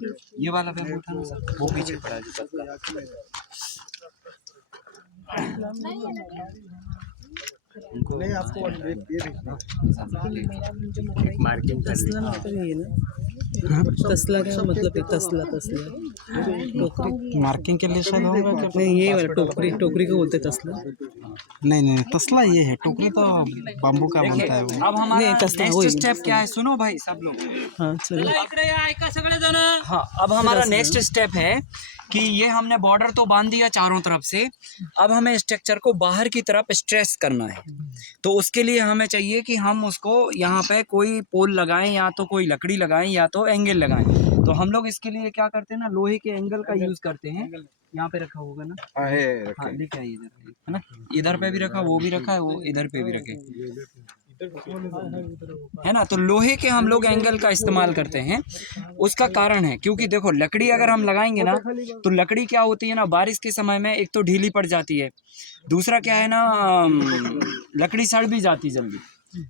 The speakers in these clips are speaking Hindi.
ये। ये वाला बैम्बू था ना सर, वो पीछे पड़ा है जो पतला। उनको नहीं आपको मार्किंग कर ली। तसला मतलब ये ना, तसला का मतलब है तसला टोकरी मार्किंग के लिए शायद होगा क्या? नहीं, ये वाला टोकरी, टोकरी को बोलते हैं तसला। नहीं तसला ये है, टोकरी तो बाम्बू का बनता है वो। अब हमारा नहीं, तसला नेक्स्ट वही। स्टेप क्या है, सुनो भाई सब लोग। हाँ चलो, हाँ, अब हमारा नेक्स्ट स्टेप है कि ये हमने बॉर्डर तो बांध दिया चारों तरफ से। अब हमें स्ट्रक्चर को बाहर की तरफ स्ट्रेस करना है। तो उसके लिए हमें चाहिए कि हम उसको यहाँ पे कोई पोल लगाएं, या तो कोई लकड़ी लगाएं, या तो एंगल लगाएं। तो हम लोग इसके लिए क्या करते हैं ना, लोहे के एंगल का यूज करते हैं। यहाँ पे रखा होगा ना, हाँ लेके आइए इधर, है ना, इधर पे भी रखा, वो भी रखा है, वो इधर पे भी रखे, है ना। तो लोहे के हम लोग एंगल का इस्तेमाल करते हैं। उसका कारण है क्योंकि देखो लकड़ी अगर हम लगाएंगे ना, तो लकड़ी क्या होती है ना, बारिश के समय में एक तो ढीली पड़ जाती है, दूसरा क्या है ना, लकड़ी सड़ भी जाती जल्दी।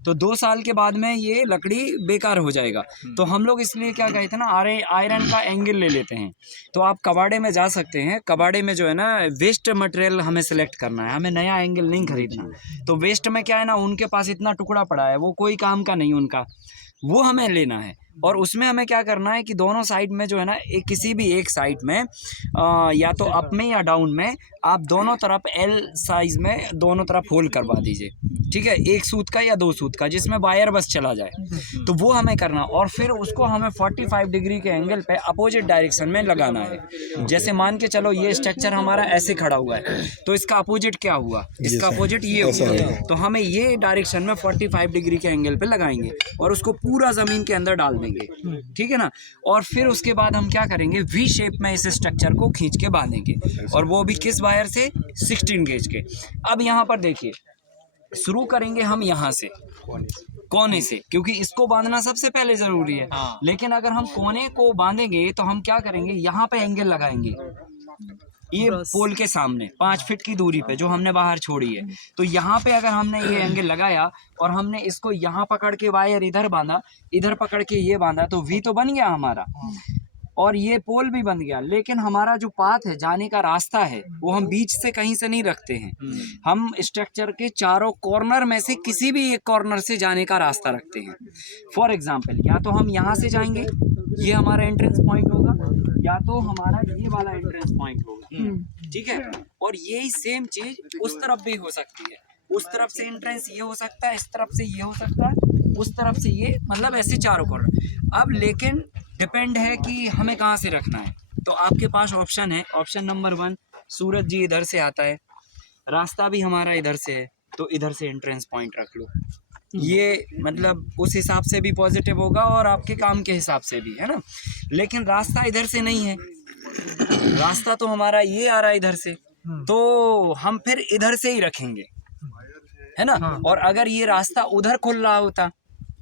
तो 2 साल के बाद में ये लकड़ी बेकार हो जाएगा। तो हम लोग इसलिए क्या कहते हैं ना, आयरन का एंगल ले लेते हैं। तो आप कबाड़े में जा सकते हैं, कबाड़े में जो है ना वेस्ट मटेरियल हमें सेलेक्ट करना है, हमें नया एंगल नहीं खरीदना। तो वेस्ट में क्या है ना, उनके पास इतना टुकड़ा पड़ा है, वो कोई काम का नहीं उनका, वो हमें लेना है। और उसमें हमें क्या करना है कि दोनों साइड में जो है ना, एक किसी भी एक साइड में या तो अप में या डाउन में आप दोनों तरफ एल साइज में दोनों तरफ होल करवा दीजिए, ठीक है, 1 सूत का या 2 सूत का, जिसमें वायर बस चला जाए। तो वो हमें करना, और फिर उसको हमें 45 डिग्री के एंगल पे अपोजिट डायरेक्शन में लगाना है। जैसे मान के चलो ये स्ट्रक्चर हमारा ऐसे खड़ा हुआ है, तो इसका अपोजिट क्या हुआ, इसका अपोजिट ये हुआ। तो हमें ये डायरेक्शन में 45 डिग्री के एंगल पे लगाएंगे और उसको पूरा जमीन के अंदर डाल देंगे, ठीक है ना। और फिर उसके बाद हम क्या करेंगे, वी शेप में इस स्ट्रक्चर को खींच के बांधेंगे, और वो भी किस वायर से, 16 गेज के। अब यहाँ पर देखिए, शुरू करेंगे हम यहाँ से, कोने से, क्योंकि इसको बांधना सबसे पहले जरूरी है। लेकिन अगर हम कोने को बांधेंगे तो हम क्या करेंगे, यहाँ पे एंगल लगाएंगे, ये पोल के सामने 5 फीट की दूरी पे जो हमने बाहर छोड़ी है। तो यहाँ पे अगर हमने ये एंगल लगाया और हमने इसको यहाँ पकड़ के वायर इधर बांधा, इधर पकड़ के ये बांधा, तो वी तो बन गया हमारा और ये पोल भी बन गया। लेकिन हमारा जो पाथ है, जाने का रास्ता है, वो हम बीच से कहीं से नहीं रखते हैं, हम स्ट्रक्चर के चारों कॉर्नर में से किसी भी एक कॉर्नर से जाने का रास्ता रखते हैं। फॉर एग्जाम्पल, या तो हम यहाँ से जाएंगे, ये हमारा एंट्रेंस पॉइंट होगा, या तो हमारा ये वाला एंट्रेंस पॉइंट होगा, ठीक है। और यही सेम चीज उस तरफ भी हो सकती है, उस तरफ से एंट्रेंस ये हो सकता है, इस तरफ से ये हो सकता है, उस तरफ से ये, मतलब ऐसे चारों कॉर्नर। अब लेकिन डिपेंड है कि हमें कहाँ से रखना है। तो आपके पास ऑप्शन है, ऑप्शन नंबर 1, सूरज जी इधर से आता है, रास्ता भी हमारा इधर से है, तो इधर से एंट्रेंस पॉइंट रख लो। ये मतलब उस हिसाब से भी पॉजिटिव होगा और आपके काम के हिसाब से भी, है ना। लेकिन रास्ता इधर से नहीं है, रास्ता तो हमारा ये आ रहा है इधर से, तो हम फिर इधर से ही रखेंगे, है ना। और अगर ये रास्ता उधर खुल रहा होता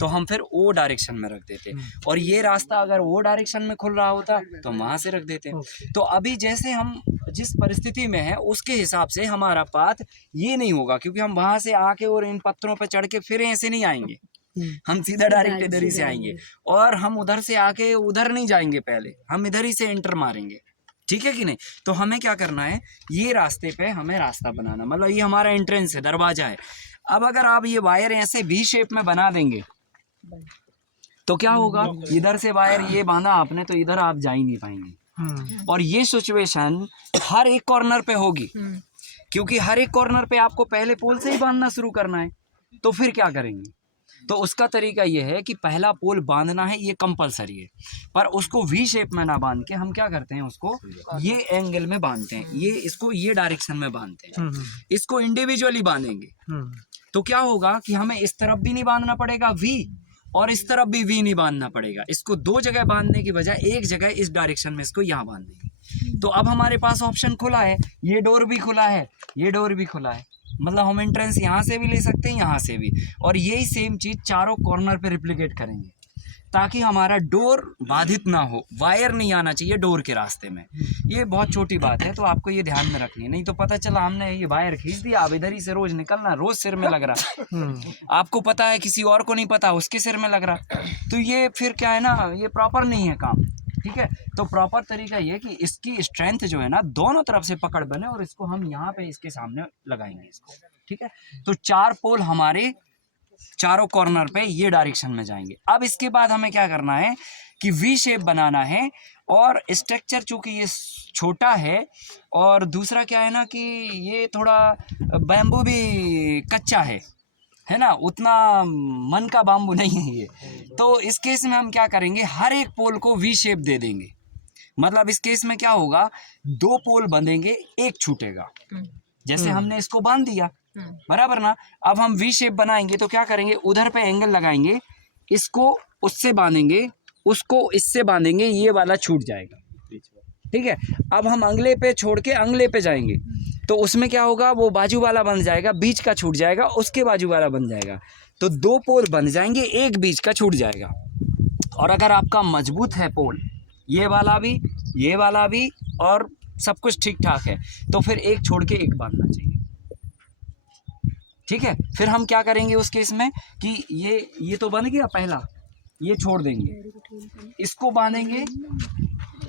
तो हम फिर वो डायरेक्शन में रख देते, और ये रास्ता अगर वो डायरेक्शन में खुल रहा होता तो हम वहां से रख देते। तो अभी जैसे हम जिस परिस्थिति में है उसके हिसाब से हमारा पाथ ये नहीं होगा, क्योंकि हम वहां से आके और इन पत्थरों पे चढ़ के फिर ऐसे नहीं आएंगे, हम सीधा डायरेक्ट इधर ही से आएंगे, और हम उधर से आके उधर नहीं जाएंगे, पहले हम इधर ही से एंटर मारेंगे, ठीक है कि नहीं। तो हमें क्या करना है, ये रास्ते पे हमें रास्ता बनाना, मतलब ये हमारा एंट्रेंस है, दरवाजा है। अब अगर आप ये वायर ऐसे वी शेप में बना देंगे तो क्या होगा, इधर से वायर ये बांधा आपने, तो इधर आप जा ही नहीं पाएंगे। और ये सिचुएशन हर एक कॉर्नर पे होगी, क्योंकि हर एक कॉर्नर पे आपको पहले पोल से ही बांधना शुरू करना है। तो फिर क्या करेंगे, तो उसका तरीका ये है कि पहला पोल बांधना है, ये कंपलसरी है, पर उसको वी शेप में ना बांध के हम क्या करते हैं, उसको ये एंगल में बांधते हैं, ये इसको ये डायरेक्शन में बांधते हैं। इसको इंडिविजुअली बांधेंगे तो क्या होगा कि हमें इस तरफ भी नहीं बांधना पड़ेगा वी, और इस तरफ भी वी नहीं बांधना पड़ेगा। इसको 2 जगह बांधने की बजाय एक जगह इस डायरेक्शन में इसको यहाँ बांध देंगे। तो अब हमारे पास ऑप्शन खुला है, ये डोर भी खुला है, ये डोर भी खुला है, मतलब हम एंट्रेंस यहाँ से भी ले सकते हैं, यहाँ से भी, और यही सेम चीज़ चारों कॉर्नर पे रिप्लिकेट करेंगे। ताकि हमारा डोर बाधित ना हो, वायर नहीं आना चाहिए डोर के रास्ते में। ये बहुत छोटी बात है, तो आपको ये ध्यान में रखनी है, नहीं तो पता चला हमने ये वायर खींच दिया, अब इधर ही से रोज निकलना, रोज सिर में लग रहा। आपको पता है, किसी और को नहीं पता, उसके सिर में लग रहा, तो ये फिर क्या है ना, ये प्रॉपर नहीं है काम। ठीक है, तो प्रॉपर तरीका ये कि इसकी स्ट्रेंथ जो है ना, दोनों तरफ से पकड़ बने, और इसको हम यहाँ पे इसके सामने लगाएंगे इसको। ठीक है, तो 4 पोल हमारे चारों कॉर्नर पे ये डायरेक्शन में जाएंगे। अब इसके बाद हमें क्या करना है कि वी शेप बनाना है, और स्ट्रक्चर चूंकि ये छोटा है, और दूसरा क्या है ना कि ये थोड़ा बैम्बू भी कच्चा है ना, उतना मन का बाम्बू नहीं है ये। तो इस केस में हम क्या करेंगे, हर एक पोल को वी शेप दे देंगे। मतलब इस केस में क्या होगा, 2 पोल बंधेंगे, एक छूटेगा, जैसे हमने इसको बांध दिया, बराबर ना। अब हम वी शेप बनाएंगे तो क्या करेंगे, उधर पे एंगल लगाएंगे, इसको उससे बांधेंगे, उसको इससे बांधेंगे, ये वाला छूट जाएगा। ठीक है, अब हम अगले पे छोड़ के अगले पे जाएंगे, तो उसमें क्या होगा, वो बाजू वाला बन जाएगा, बीच का छूट जाएगा, उसके बाजू वाला बन जाएगा, तो 2 पोल बन जाएंगे, एक बीच का छूट जाएगा। और अगर आपका मजबूत है पोल, ये वाला भी और सब कुछ ठीक ठाक है, तो फिर एक छोड़ के एक बांधना चाहिए। ठीक है, फिर हम क्या करेंगे उस केस में कि ये तो बन गया पहला, ये छोड़ देंगे, इसको बांधेंगे,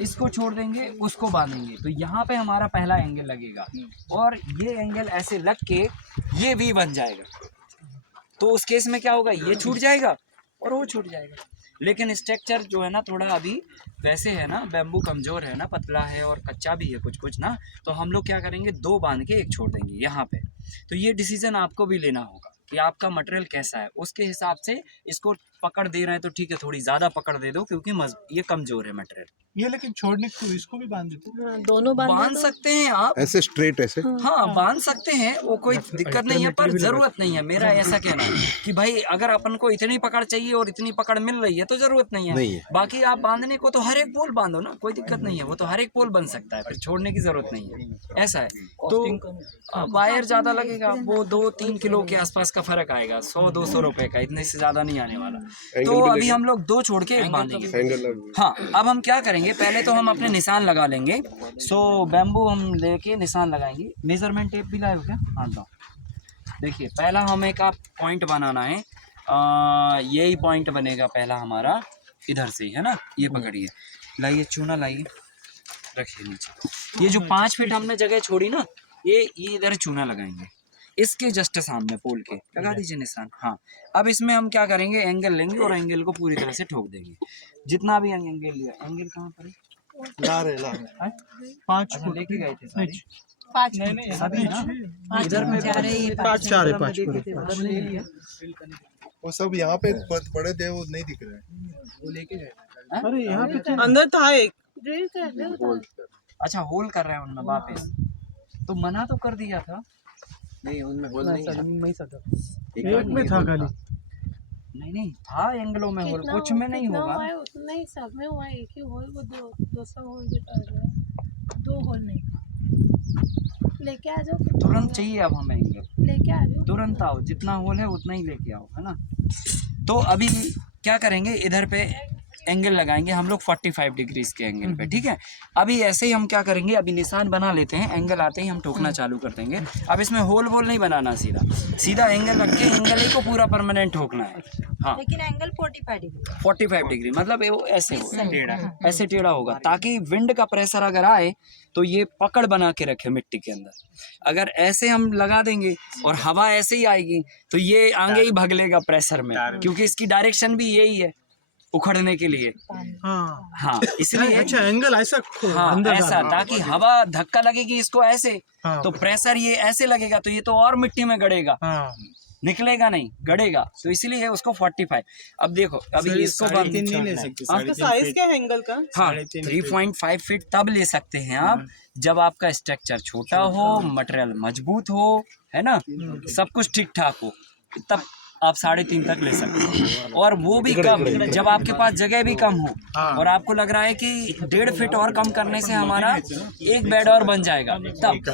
इसको छोड़ देंगे, उसको बांधेंगे, तो यहाँ पे हमारा पहला एंगल लगेगा, और ये एंगल ऐसे लग के ये वी बन जाएगा। तो उस केस में क्या होगा, ये छूट जाएगा और वो छूट जाएगा। लेकिन स्ट्रक्चर जो है ना, थोड़ा अभी वैसे है ना, बैम्बू कमज़ोर है ना, पतला है और कच्चा भी है कुछ ना, तो हम लोग क्या करेंगे, 2 बांध के एक छोड़ देंगे यहाँ पे। तो ये डिसीजन आपको भी लेना होगा कि आपका मटेरियल कैसा है, उसके हिसाब से इसको पकड़ दे रहे हैं तो ठीक है, थोड़ी ज़्यादा पकड़ दे दो, क्योंकि ये कमज़ोर है मटेरियल। ये लेकिन छोड़ने को इसको भी बांध देते, दोनों बांध सकते हैं आप, ऐसे स्ट्रेट ऐसे। हाँ बांध सकते हैं, वो कोई दिक्कत नहीं है, पर जरूरत नहीं है। मेरा ऐसा कहना है कि भाई अगर अपन को इतनी पकड़ चाहिए और इतनी पकड़ मिल रही है तो जरूरत नहीं है। बाकी आप बांधने को तो हर एक पोल बांधो ना, कोई दिक्कत नहीं है, वो तो हर एक पोल बन सकता है, फिर छोड़ने की जरूरत नहीं है। ऐसा है, तो वायर ज्यादा लगेगा, वो 2-3 किलो के आसपास का फर्क आएगा, 100-200 रुपए का, इतने से ज्यादा नहीं आने वाला। तो अभी हम लोग 2 छोड़ के एक बांधेंगे। हाँ, अब हम क्या करेंगे, पहले तो हम अपने निशान लगा लेंगे। सो बैम्बू हम लेके निशान लगाएंगे। मेजरमेंट टेप भी लाए हो क्या? हाँ दो। देखिए, पहला हमें का पॉइंट बनाना है, यही पॉइंट बनेगा पहला हमारा, इधर से ही है ना, ये पकड़िए, लाइए चूना, लाइए, रखिए नीचे। ये जो 5 फीट हमने जगह छोड़ी ना, ये इधर चूना लगाएंगे, इसके जस्ट सामने पोल के लगा दीजिए निशान। हाँ, अब इसमें हम क्या करेंगे, एंगल लेंगे और एंगल को पूरी तरह से ठोक देंगे। जितना भी एंगल लिया, एंगल कहाँ पर है? ला रहे 5 फुट लेके गए थे सारे, 5 सभी ना, इधर में 5 वो सब यहाँ पे पड़े थे, वो नहीं दिख रहे हैं। वो लेके गए। अरे यहाँ पे अंदर था एक, अच्छा, होल कर रहे हैं उनमें वापस, तो मना तो कर दिया था। नहीं, उनमें होल नहीं है, एक में था खाली, नहीं था एंगलों में होल, कुछ में नहीं होगा। नहीं, सब में हुआ एक ही होल, वो 200 होल बता रहा, 2 होल नहीं। लेके आ जाओ, तुरंत चाहिए अब हमें एंगल, लेके आ जाओ, तुरंत आओ, जितना होल है उतना ही लेके आओ, है ना। तो अभी क्या करेंगे, इधर पे एंगल लगाएंगे हम लोग 45 डिग्रीज के एंगल पे। ठीक है, अभी ऐसे ही हम क्या करेंगे, अभी निशान बना लेते हैं, एंगल आते ही हम ठोकना चालू कर देंगे। अब इसमें होल वोल नहीं बनाना, सीधा एंगल रख के एंगल ही को पूरा परमानेंट ठोकना है। हाँ, लेकिन एंगल 45 डिग्री, 45 डिग्री मतलब वो ऐसे हो, ऐसे टेढ़ा होगा, ताकि विंड का प्रेशर अगर आए तो ये पकड़ बना के रखे मिट्टी के अंदर। अगर ऐसे हम लगा देंगे और हवा ऐसे ही आएगी तो ये आगे ही भग लेगा प्रेशर में, क्योंकि इसकी डायरेक्शन भी यही है, उखड़ने के लिए। हाँ, इसलिए अच्छा एंगल ऐसा हाँ, ऐसा, ताकि हवा धक्का लगेगी इसको ऐसे, तो प्रेशर ये ऐसे लगेगा, तो ये तो और मिट्टी में गड़ेगा, निकलेगा नहीं, गड़ेगा, तो इसीलिए उसको 45। अब देखो, अभी इसको बंद नहीं ले सकते, आपका साइज क्या है एंगल का? हाँ, 3.5 फीट तब ले सकते हैं आप जब आपका स्ट्रक्चर छोटा हो, मटेरियल मजबूत हो, है ना, सब कुछ ठीक ठाक हो, तब आप 3.5 तक ले सकते हो, और वो भी कम जब आपके पास जगह भी कम हो और आपको लग रहा है कि 1.5 फीट और कम करने से हमारा एक बेड और बन जाएगा तब,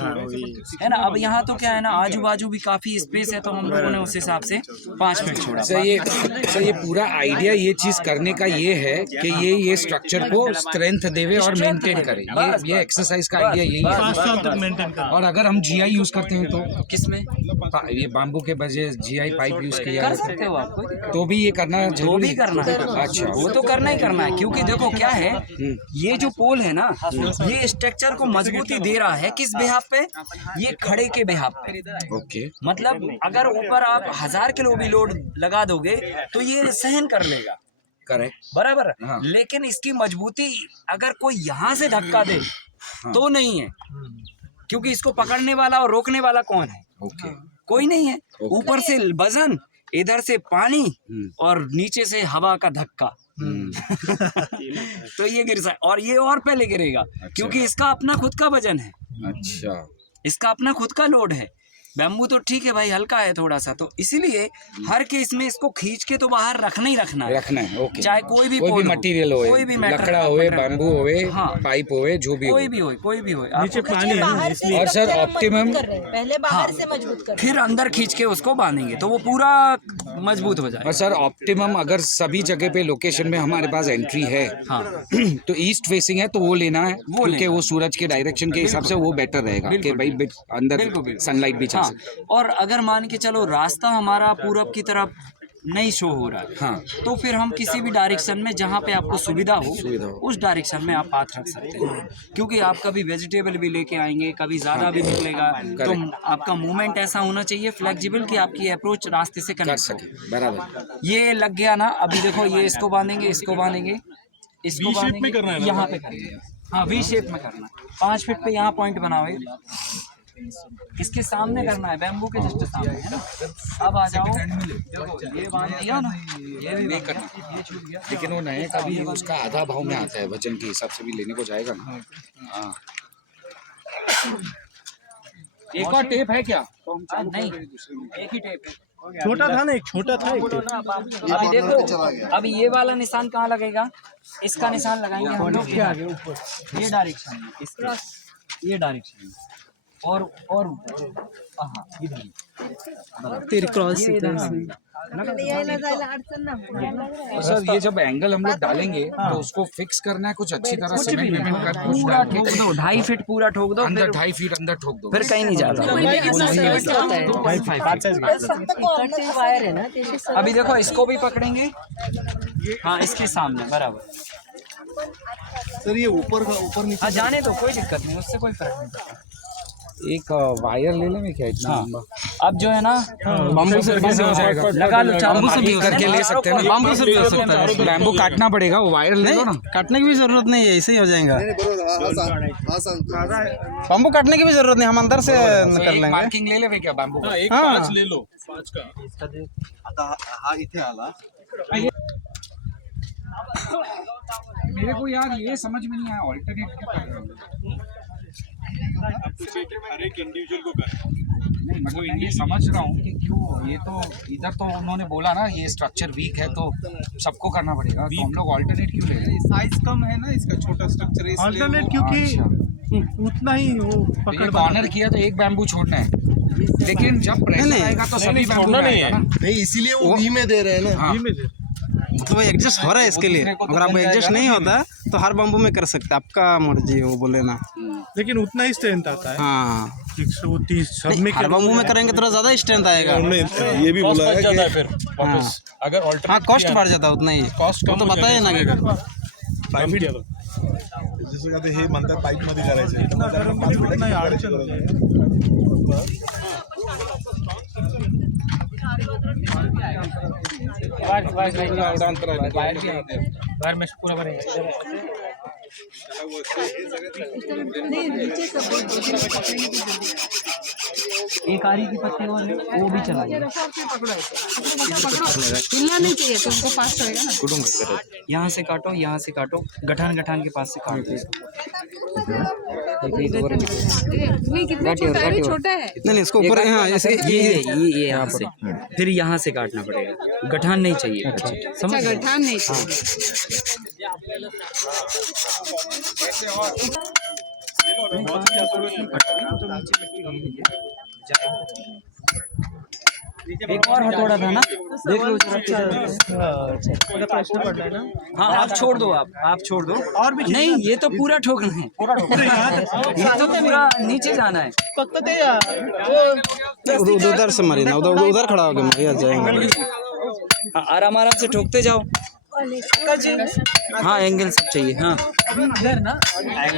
है ना। अब यहाँ तो क्या है ना, आजू बाजू भी काफी स्पेस है, तो हम लोगों ने उस हिसाब से 5 फीट छोड़ा। सर ये पूरा आइडिया ये चीज करने का ये है कि ये स्ट्रक्चर को स्ट्रेंथ देवे और मेंटेन करे, ये एक्सरसाइज का आइडिया यही है। 5 साल तक मेंटेन कर। और अगर हम जीआई यूज करते हैं तो किसमें ये बाम्बू के बजाय जीआई पाइप यूज किया कर सकते हो आप, कोई दिक्कत तो भी ये करना नहीं। वो भी करना है, अच्छा वो तो करना ही करना है, क्योंकि देखो क्या है, ये जो पोल है ना, ये स्ट्रक्चर को मजबूती दे रहा है किस बेहाफ पे, ये खड़े के बेहाफ पे। ओके मतलब अगर ऊपर आप 1000 किलो भी लोड लगा दोगे तो ये सहन कर लेगा, करेक्ट बराबर। हाँ। लेकिन इसकी मजबूती अगर कोई यहाँ से धक्का दे तो नहीं है, क्योंकि इसको पकड़ने वाला और रोकने वाला कौन है? ओके कोई नहीं है। ऊपर से वजन, इधर से पानी और नीचे से हवा का धक्का तो ये गिर सकता, और ये और पहले गिरेगा क्योंकि इसका अपना खुद का वजन है, अच्छा इसका अपना खुद का लोड है। बैम्बू तो ठीक है भाई, हल्का है थोड़ा सा, तो इसीलिए हर केस में इसको खींच के तो बाहर रखना ही रखना है, ओके। चाहे कोई भी मटेरियल हो, कोई भी लकड़ा हो, बाम्बू हो, हाँ, पाइप हो, जो भी कोई भी हो, कोई भी हो। नीचे पानी है ना, इसलिए। और सर ऑप्टिमम पहले बाहर से मजबूत कर, फिर अंदर खींच के उसको बांधेंगे तो वो पूरा मजबूत हो जाएगा। और सर ऑप्टिमम अगर सभी जगह पे लोकेशन में हमारे पास एंट्री है हाँ तो ईस्ट फेसिंग है तो वो लेना है, क्योंकि वो सूरज के डायरेक्शन के हिसाब से वो बेटर रहेगा कि भाई अंदर सनलाइट भी जा सके। और अगर मान के चलो रास्ता हमारा पूरब की तरफ नहीं शो हो रहा है, हाँ, तो फिर हम किसी भी डायरेक्शन में जहाँ पे आपको सुविधा हो उस डायरेक्शन में आप पाथ रख सकते हैं, क्योंकि आप कभी वेजिटेबल भी लेके आएंगे, कभी ज़्यादा भी निकलेगा, तो आपका मूवमेंट ऐसा होना चाहिए फ्लेक्सिबल कि आपकी अप्रोच रास्ते से कर कनेक्ट हो। सके बराबर। ये लग गया ना, अभी देखो ये इसको बांधेंगे, इसको बांधेंगे, इसको बांधेंगे, यहाँ पे करेंगे, हाँ वी शेप में करना, 5 फीट पे यहाँ पॉइंट बनाओगे, इसके सामने करना है, बैम्बू के जस्ट सामने, है ना। अब आ जाओ, देखो ये बांध दिया ना, ये भी नहीं करना, ये छूट गया, लेकिन वो नए का भी उसका आधा भाव में आता है, वजन के हिसाब से भी लेने को जाएगा ना। हाँ एक और टेप है क्या? नहीं एक ही टेप है, छोटा था ना, एक छोटा था एक टेप। अभी देखो, अभी ये वाला निशान कहाँ लगेगा, इसका निशान लगाएंगे हम लोग ये डायरेक्शन में, इसका ये डायरेक्शन में, और ऊपर, हाँ इधर तेरी क्रॉस यायला जायला अडचण ना तो सर ये जब एंगल हम लोग डालेंगे तो उसको फिक्स करना है कुछ अच्छी तरह से, पूरा ठोक दो, 2.5 फीट पूरा ठोक दो, अंदर 2.5 फीट अंदर ठोक दो, फिर कहीं नहीं जाता। वायर है ना त्याची अभी देखो इसको भी पकड़ेंगे, हाँ इसके सामने बराबर। सर ये ऊपर नीचे हाँ जाने दो, कोई दिक्कत नहीं, उससे कोई फर्क नहीं पड़ता। एक वायर ले लें क्या इतना लंबा? अब जो है ना बम्बू से भी हो जाएगा, लगा लो, बम्बू से भी करके ले सकते हैं ना, बम्बू से भी हो सकता है, बैम्बू काटना पड़ेगा, वो वायर ले लो ना। काटने की भी जरूरत नहीं है, ऐसे ही हो जाएगा। हाँ बम्बू काटने की भी जरूरत नहीं, हम अंदर से कर लेंगे। मार्किंग ले ले क्या बैम्बू का? एक 5 ले लो, 5 का। हा इथे आला, मेरे को यार ये समझ में नहीं आया ऑल्टरनेट क्या कर रहे हैं। हर एक इंडिविजुअल को करना, नहीं मतलब मैं ये समझ रहा हूँ कि क्यों, ये तो इधर तो उन्होंने बोला ना ये स्ट्रक्चर वीक है तो सबको करना पड़ेगा, तो हम लोग ऑल्टरनेट क्यों ले रहे हैं? साइज कम है ना इसका, छोटा स्ट्रक्चर है अल्टरनेट, क्योंकि उतना ही वो पकड़ कॉर्नर किया तो एक बैम्बू छोड़ना है, लेकिन जब प्रेशर आएगा तो सभी बैम्बू आएगा ना। नहीं इसीलिए वो वी में दे रहे हैं ना। हाँ। मतलब एडजस्ट हो रहा है इसके लिए, अगर आप एडजस्ट नहीं होता तो हर बम्बू में कर सकते, आपका मर्जी है वो बोले ना, लेकिन उतना ही स्ट्रेंथ आता है। हाँ 130 सब में हर बम्बू में करेंगे थोड़ा ज्यादा स्ट्रेंथ आएगा। उन्होंने ये भी बोला है कि फिर वापस अगर हाँ अल्टरनेट कॉस्ट बढ़ जाता है उतना ही, कॉस्ट वो तो पता है ना कि जसं आता हे म्हणतात पाईप मध्ये करायचं नाही अडचण बाहर में पूरा भरेंगे नहीं नीचे सपोर्ट एक आरी की पत्ती और है, वो भी चलाइए। हिलना नहीं चाहिए तुमको, फास्ट होएगा ना। यहाँ से काटो, यहाँ से काटो, गठान गठान के पास से काट दो। नहीं कितना छोटा है, छोटा है। नहीं इसको ऊपर, हाँ ऐसे ये यहाँ से, फिर यहाँ से काटना पड़ेगा, गठान नहीं चाहिए। अच्छा समझ गए? गठान नहीं चाहिए। एक और हथौड़ा था ना, देख लो जरा। हाँ आप छोड़ दो, आप छोड़ दो। और भी नहीं, ये तो पूरा ठोकना है, ये तो पूरा नीचे जाना है। उधर से मारिए ना, उधर खड़ा होकर मारिए, जाएंगे। हाँ, आराम आराम से ठोकते जाओ। हाँ एंगल सब चाहिए। हाँ इधर ना,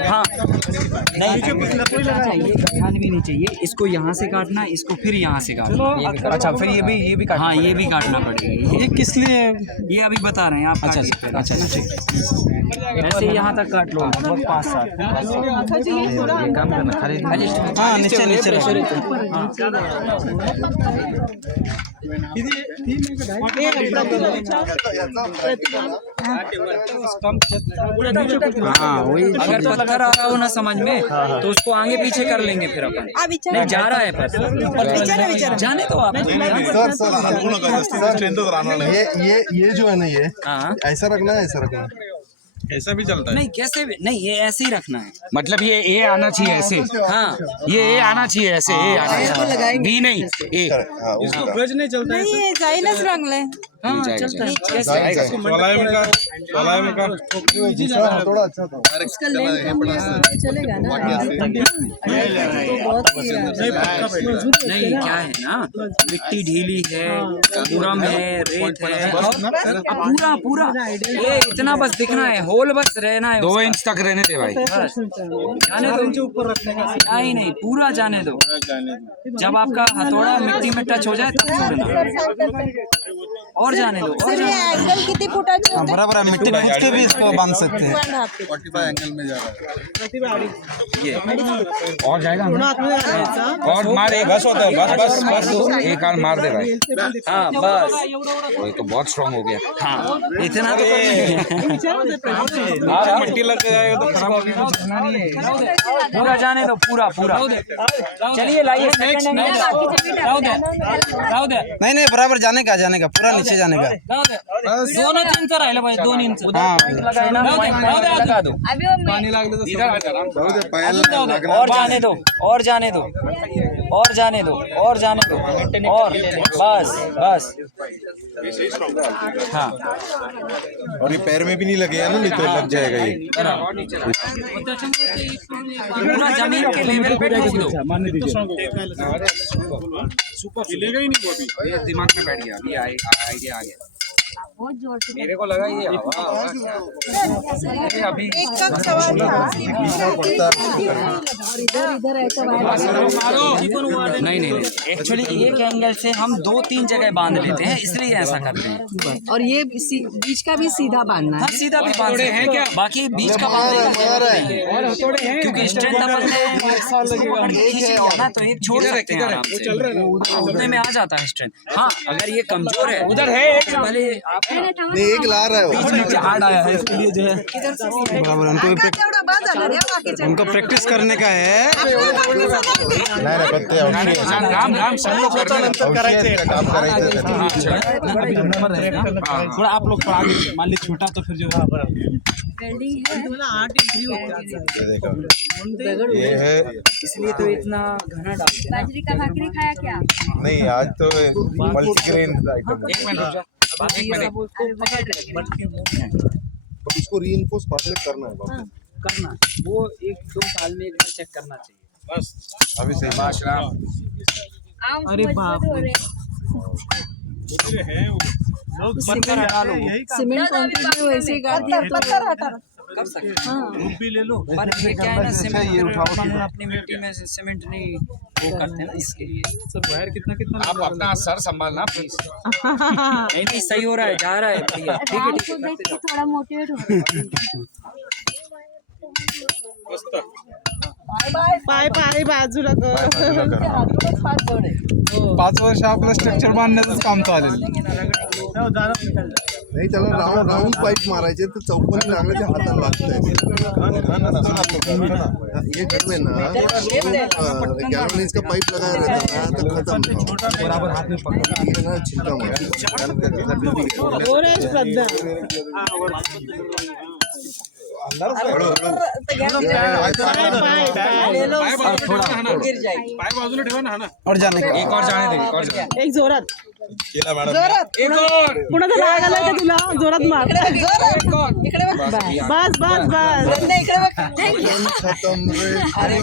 हाँ नहीं चाहिए, गठान भी नहीं चाहिए। इसको यहाँ से काटना, इसको फिर यहाँ से काटना। अच्छा फिर ये भी काटना। हाँ ये भी काटना पड़ेगा। ये किस लिए? ये अभी बता रहे हैं आप। अच्छा ऐसे यहाँ तक काट लो, लगभग 5-7। काम करना खाली। हाँ नीचे नीचे हाँ वही। अगर पत्थर आ रहा हो ना समझ में, तो उसको आगे पीछे कर लेंगे फिर अपन। नहीं जा रहा है पर जाने तो आप। ये जो है ना, ये हाँ ऐसा रखना है, ऐसा रखना है। ऐसा भी चलता है। नहीं कैसे भी नहीं, ये ऐसे ही रखना है। मतलब ये आना चाहिए ऐसे। हाँ ये आना चाहिए ऐसे, ये आना चाहिए। बी नहीं, ए। नहीं ये जाइनस रंग ले। हाँ चलता है। कैसे आएगा? थोड़ा अच्छा था। चलेगा ना। नहीं क्या है ना, मिट्टी ढीली है, मुरम है, रेत है, पूरा पूरा ये इतना बस दिखना है, होल बस रहना है। 2 इंच तक रहने दे भाई। जाने दो, नहीं पूरा जाने दो। जब आपका हथौड़ा मिट्टी में टच हो जाए तब छोड़ना, और जाने दो। और ये एंगल कितनी फुटाचे होते हैं? बराबर मिट्टी में के भी इसको बांध सकते हैं। 45 एंगल में जा रहा है। और जाएगा और मार एक, बस होता है, बस एक आर मार दे भाई। हाँ बस, ये तो बहुत स्ट्रांग हो गया। हाँ इतना तो मिट्टी लग जाएगा तो खराब हो गया। पूरा जाने दो, पूरा पूरा। चलिए लाइए, नहीं नहीं बराबर जाने का पूरा नीचे जाने का। 2 इंच राहिलं पाहिजे, 2 इंच। हाँ लगा दो। और जाने दो, और जाने दो, और जाने दो, और जाने दो, और बस बस। हाँ और ये पैर में भी नहीं लगेगा ना, नहीं तो लग जाएगा ये। पूरा जमीन के लेवल पे ठोक दो। ये दिमाग में बैठ गया, अभी आइडिया आ गया। मेरे को लगा ये हवा अभी एक कप सवाल था। नहीं नहीं, एक्चुअली एक एंगल से हम 2-3 जगह बांध लेते हैं, इसलिए ऐसा करते हैं। और ये बीच का भी सीधा बांधना है। हाँ सीधा भी बांध सकते हैं क्या, बाकी बीच का बांधने का जरूरत नहीं है, क्योंकि स्ट्रेंथ अपन ने खींचेगा ना तो ये छोड़ सकते हैं आराम से, उतने में आ जाता है स्ट्रेंथ। हाँ अगर ये कमजोर है, उधर है पहले आप नहीं, एक ला रहा है वो। हार्ड आया है, इसके लिए जो है बराबर उनको प्रैक्टिस करने का है। राम सब लोग करने काम करायचं। थोड़ा आप लोग आगे मान लीजिए छोटा तो फिर जो है ये है, इसलिए तो इतना घना डाल। बाजरी का भाकरी खाया क्या? नहीं आज तो मल्टीग्रेन आइटम है। एक मिनट रुक जा, एक मिनट। और इसको रीइंफोर्स परफेक्ट करना है वापस। करना वो 1-2 साल में एक बार चेक करना चाहिए। अभी सही शाबाश राम। अरे बाप रे। सीमेंट कंक्रीट में वैसे ही गाड़ दिया तो कर सकते हैं। पर ये क्या है ना, सीमेंट अपन अपनी मिट्टी में सीमेंट नहीं वो करते ना, इसके लिए। आप अपना सर संभालना प्लीज। नहीं नहीं सही हो रहा है, जा रहा है बढ़िया। ठीक है ठीक है, थोड़ा मोटिवेट हो रहा है। पाय पाय बाजूला कर. 5 वर्ष आपलं स्ट्रक्चर बांधण्याचंच काम चालेल. नाही त्याला राऊंड पाईप मारायचे तर चौकोनी रांगण्याच्या हाताला लागतंय. ये घर में ना गैलोनीज का पाइप लगाया रहता है तो खत्म बराबर हाथ में पकड़ ये ना छिलका मार हो रे श्रद्धा. और जाने का एक और जाने दे, एक और जाने दे. एक जोरात. केला मॅडम कुणाचा राग आलाय का तुला? जोरात मार. बस बस बस. खतम रे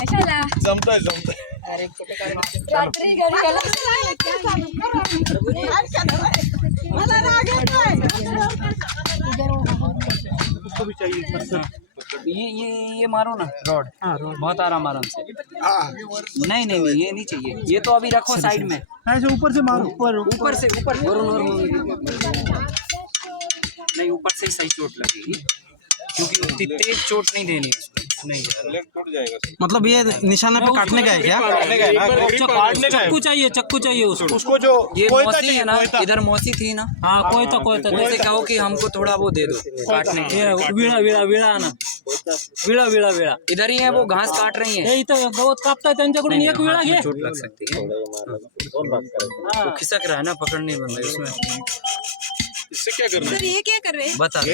कशाला जमतंय रात्री घरी मला राग ये मारो ना रॉड. बहुत आराम से. नहीं नहीं नहीं ये नहीं चाहिए. ये तो अभी रखो साइड में. ऐसे ऊपर से मारो. ऊपर से नहीं ऊपर से ही सही चोट लगेगी क्योंकि उतनी तेज चोट नहीं देनी उसको. नहीं मतलब ये निशाना पे काटने का है क्या? चक्कू चाहिए उसको. ये मौसी है ना, इधर मौसी थी ना. हाँ कोई तो जैसे कहो कि हमको थोड़ा वो दे दो काटने के. विळा ना. विळा इधर ही है. वो घास काट रही है. इथं गवत कापताय त्यांच्याकडून एक वेळा घे. चोट लग सकती है. वो खिसक रहा है ना, पकड़ नहीं बन रही उसमें. इससे क्या करना सर ये क्या कर रहे हैं? बता रहे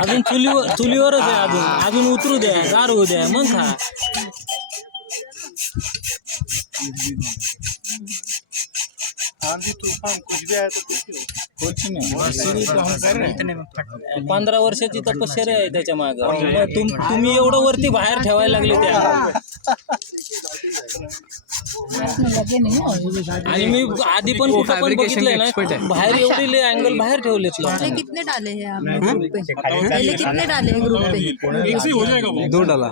अजून चुलीवरच आहे. अजून उतरू द्या, गार होऊ द्या, मग खा. आंधी तूफान कुछ भी आया तो कुछ नहीं. 15 वर्षाची तपश्चर्या आहे त्याच्या मागे. तुम्ही एवढं वरती बाहेर ठेवायला लागले त्या. आणि मी आधी पण कुठं पण बघितलंय ना, बाहेर एवढे अँगल बाहेर ठेवलेत. पहले कितने डाले हैं आपने ग्रुप पे? पहले कितने डाले हैं ग्रुप पे? एक से हो जाएगा वो. 2 डाला.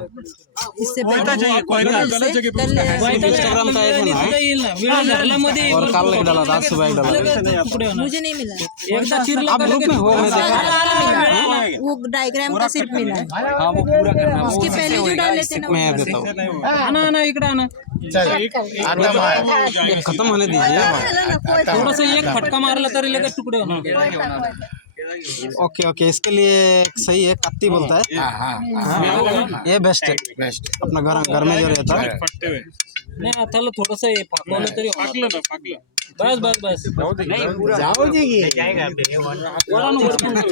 इससे कोयता चाहिए, कोयता गलत जगह पे उसका है. इंस्टाग्राम का एक है और काल एक डाला था, आज सुबह एक डाला. मुझे नहीं मिला. एकदा चिरला आप ग्रुप में हो मैं देखा. वो डायग्राम का सिर्फ मिला है. हाँ वो पूरा करना. उसके पहले जो डाले थे ना मैं देता हूँ. आना इकडे आना. खत्म होने दीजिए. थोडस एक फटका मारला तरी लगेच तुकडे होणार. ओके इसके लिए एक सही है. कत्ती बोलता है. हाँ, ये बेस्ट है. अपना घर में जो रहता है. नाही त्याला थोडस फाकवलं तरी फाकलं. बस नहीं पूरा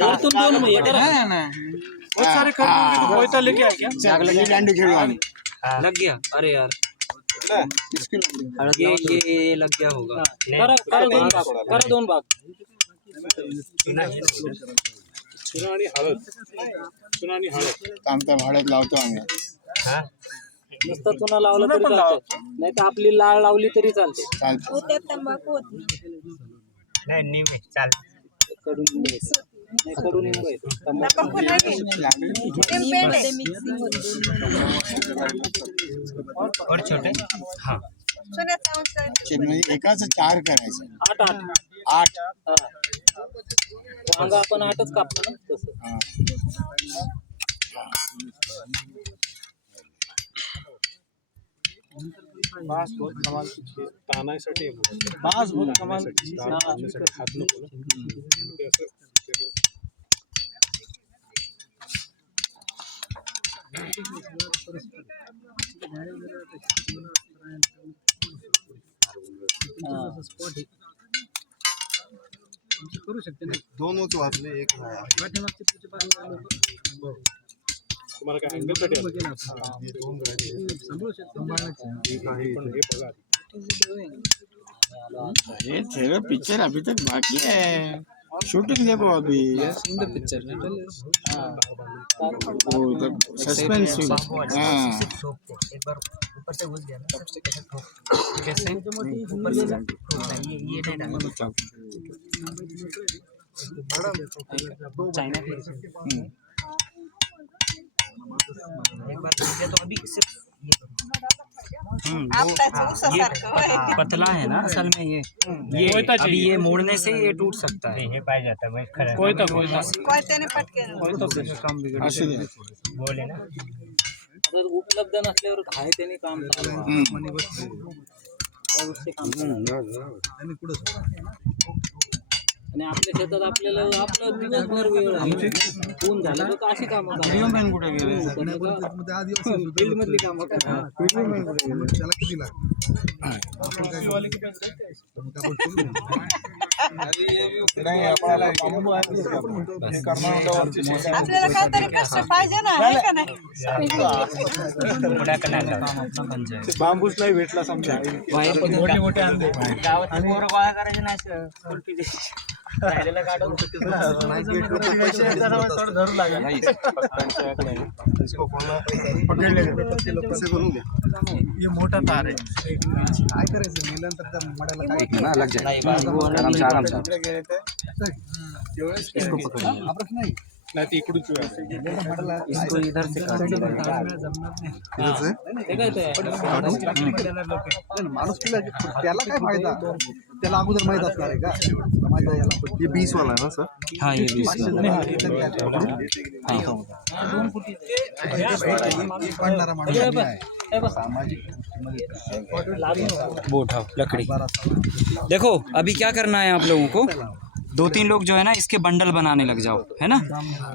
वरतून दोन हे करा. बहुत सारे खरीदोगे तो कोयता लेके आए क्या? लग गया. अरे यार ये लग गया होगा. करा दोन भाग. भाड्यात लावतो आम्ही. नुसतं चुना लावला तरी चालते, नाही तर आपली लाळ लावली तरी चालते. होते तंबाखू होती. कडून निंबू आहे. तंबाखू नाही. टेम्पेड आहे. मिक्सिंग होती. और छोटे. हाँ एकाच 4 करायचं. 8 वांगा आपण 8च कापतो ना तसं. बास बहुत कमाल की तानासाठी बास बहुत कमाल हात नको करू शकते ना. 2 वाचले. एक तुम्हाला काय अँगल साठी ये पिक्चर अभी तक बाकी है. शूटिंग देखो अभी. Picture suspense. एक बार ऊपर से घुस गया ना, कैसे ऊपर से ये नहीं डालना. चाइना एक बार तो अभी सिर्फ ये ये पतला है ना असल में ये अभी ये मोड़ने से ये टूट सकता है. उपलब्ध नसल्यावर काय त्याने काम आणि आपल्या शेतात आपल्याला आपलं दिवसभर वेळ आहे. ऊन झालं तर अशी कामं फील्ड मधली कामं करा. आपल्याला काहीतरी कष्ट पाहिजे ना, आहे का नाही? बांबूच नाही भेटला समजा मोठे मोठे आणले गावात पोरं गोळा करायचे नाही राहिलेलं काढून धरू लागेल ये मोठा तार आहे काय करायचं नंतर त्या मड्याला काय नाही ती इकडूच इसको इधर से माणूस त्याला काय फायदा त्याला अगोदर माहित असणार आहे का माझ्या याला ये 20 वाला है ना सर? हाँ ये भी पडणारा माणूस आहे. वो उठाओ लकड़ी. देखो अभी क्या करना है आप लोगों को, 2-3 लोग जो है ना इसके बंडल बनाने लग जाओ, है ना.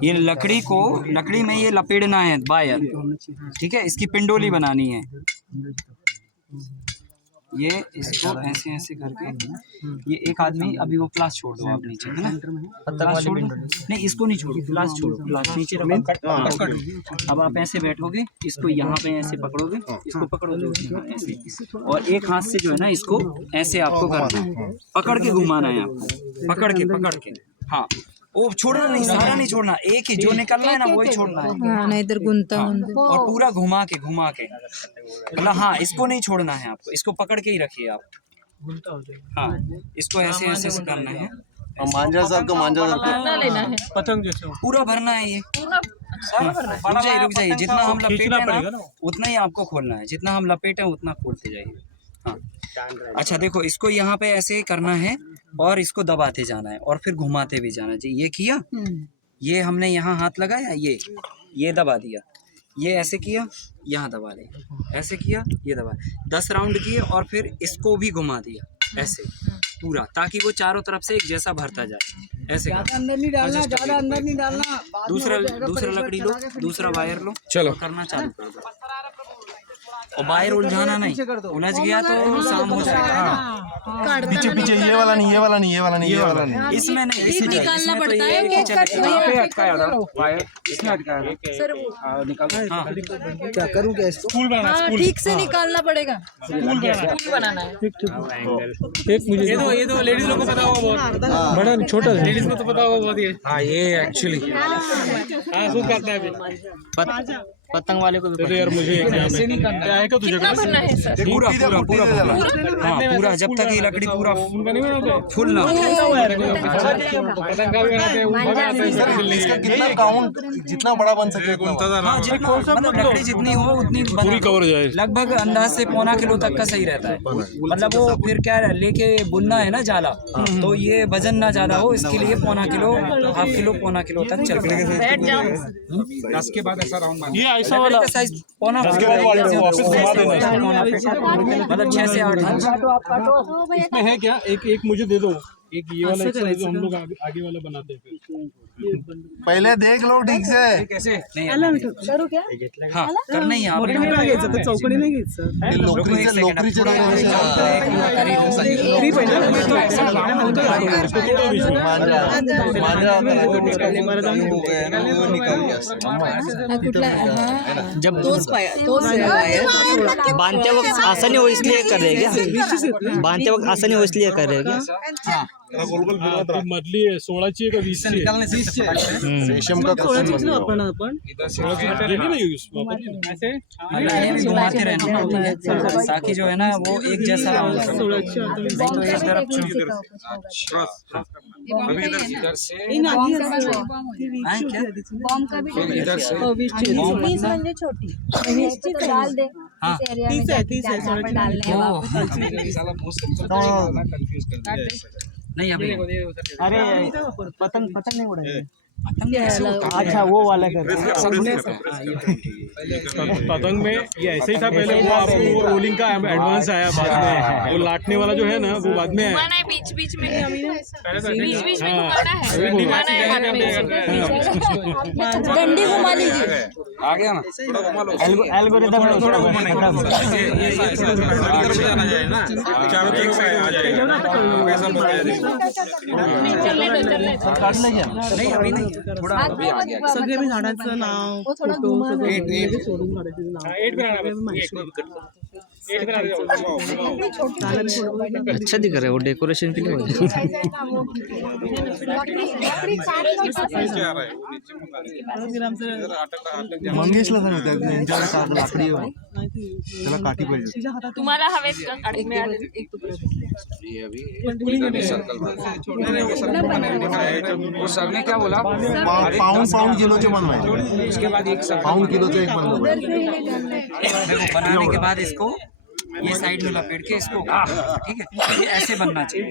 ये लकड़ी में ये लपेटना है वायर, ठीक है. इसकी पिंडोली बनानी है. ये इसको ऐसे ऐसे करके ये एक आदमी अभी वो प्लास छोड़ दो आप नीचे, है ना. प्लास छोड़ दो. नहीं इसको नहीं छोड़ो, प्लास छोड़ो. प्लास नीचे रखो. अब आप ऐसे बैठोगे, इसको यहाँ पे ऐसे पकड़ोगे, इसको पकड़ो जो ऐसे, और एक हाथ से जो है ना इसको ऐसे आपको करना है, पकड़ के घुमाना है आपको, पकड़ के. हाँ वो छोड़ना नहीं, सारा नहीं छोड़ना, एक ही जो निकलना है ना वही छोड़ना है. नाही तर गुंतावून और पूरा घुमा के मतलब हाँ इसको नहीं छोड़ना है आपको, इसको पकड़ के ही रखिए आप. हाँ इसको ऐसे ऐसे करना है. मांझा पतंग जैसे पूरा भरना है ये. रुक जाइए जितना हम लपेटे ना उतना ही आपको खोलना है, जितना हम लपेटे उतना खोलते जाइए. हाँ अच्छा देखो इसको यहाँ पे ऐसे करना है और इसको दबाते जाना है और फिर घुमाते भी जाना चाहिए. ये किया, ये हमने यहाँ हाथ लगाया, ये दबा दिया, ये ऐसे किया, यहाँ दबा दिया, ऐसे किया, ये दबा, 10 राउंड किए और फिर इसको भी घुमा दिया ऐसे पूरा, ताकि वो चारों तरफ से एक जैसा भरता जाए. ऐसे अंदर नहीं डालना, ज़्यादा अंदर नहीं डालना. दूसरा लकड़ी लो, दूसरा वायर लो, चलो करना चालू कर दो. और वायर उलझाना नहीं, उलझ गया तो शाम हो जाएगा. पीछे ये वाला नहीं इसमें नहीं, इसमें निकालना पड़ता है कि अटकाया था वायर, इसमें अटकाया था. निकाल. हाँ क्या करूँ क्या इसको ठीक से निकालना पड़ेगा. बनाना है. एक मुझे ये तो लेडीज लोग को पता होगा बहुत, बड़ा नहीं छोटा लेडीज को तो पता होगा बहुत. ये हाँ ये एक्चुअली हाँ शूट करता है पतंग वाले को तो यार मुझे ऐसे नहीं करना है. तुझे पूरा पूरा जब तक ये लकड़ी पूरा फुल ना पतंग का भी बनाते हैं कितना काउंट जितना बड़ा बन सके मतलब लकड़ी जितनी हो उतनी पूरी कवर हो जाए. लगभग अंदाज से 1.25 किलो तक का सही रहता है. मतलब वो फिर क्या लेके बुनना है ना जाला, तो ये वजन ना ज्यादा हो इसके लिए 1.25 किलो, 1/2 किलो तक चलता है. 10 के बाद ऐसा राउंड ये ऐसा वाला साइज 1.5 मतलब 6 से 8 इंच. इसमें है क्या, एक मुझे दे दो. एक ये वाला एक्सरसाइज जो हम लोग आगे वाला बनाते हैं. पहले देख लो ठीक से. कैसे नहीं हाँ करना ही है आप. चौकडी नाही घ्यायचं. जब बांधते वक्त आसानी हो इसलिए कर रहे क्या, बांधते वक्त आसानी हो इसलिए कर रहे क्या. मधली 16ची का 20 रेशम का कसून आपण घुमाते रहना ताकि जो है ना वो एक जैसा इधर से बॉम्ब का भी 20 म्हणजे छोटी 20 ची डाल दे. हाँ। इस एरिया में 30 है, जाके 30 है, जहाँ पर डालने हैं ओह, वापस। कंफ्यूज कर दिया नहीं अभी अरे पतंग पतंग नहीं उड़ाएंगे। पतंग ऐसे उड़ता है। अच्छा वो वाला कर पतंग में ये ऐसे ही था पहले, वो आपको वो रोलिंग का एडवांस आया बाद में, वो लाटने वाला जो है ना वो बाद में आया। घुमाना है बीच बीच में, बीच बीच में हाँ, घुमाना है, अभी बोल रहा घुमाना है हाथ में। डंडी घुमा लीजिए। आ गया ना एल्गोरिदम में थोड़ा घुमाना है, चारों तरफ से आ जाएगा ना, कैसा बताया देखो। चलने दो, चलने दो। नहीं अभी नहीं थोड़ा अभी आ गया सगळे मी झाडांचं नाव फोटो सगळं सोडून काढायचे नाव. एट पे आना बस, एट पे आना अच्छा दिख रहा है वो डेकोरेशन के लिए. मंगेशला सांगितलं त्यांच्यावर कागद लाकडी आहे. त्याला काठी पाहिजे. तुम्हाला हवेत का काढून मिळाले? वो सर ने क्या बोला पाऊंड किलोचे बनवायचे. उसके बाद एक सर पाऊंड किलोचे एक बनवायचे. देखो बनाने के बाद इसको ये साइड में लपेट के इसको ठीक है ये ऐसे बनना चाहिए.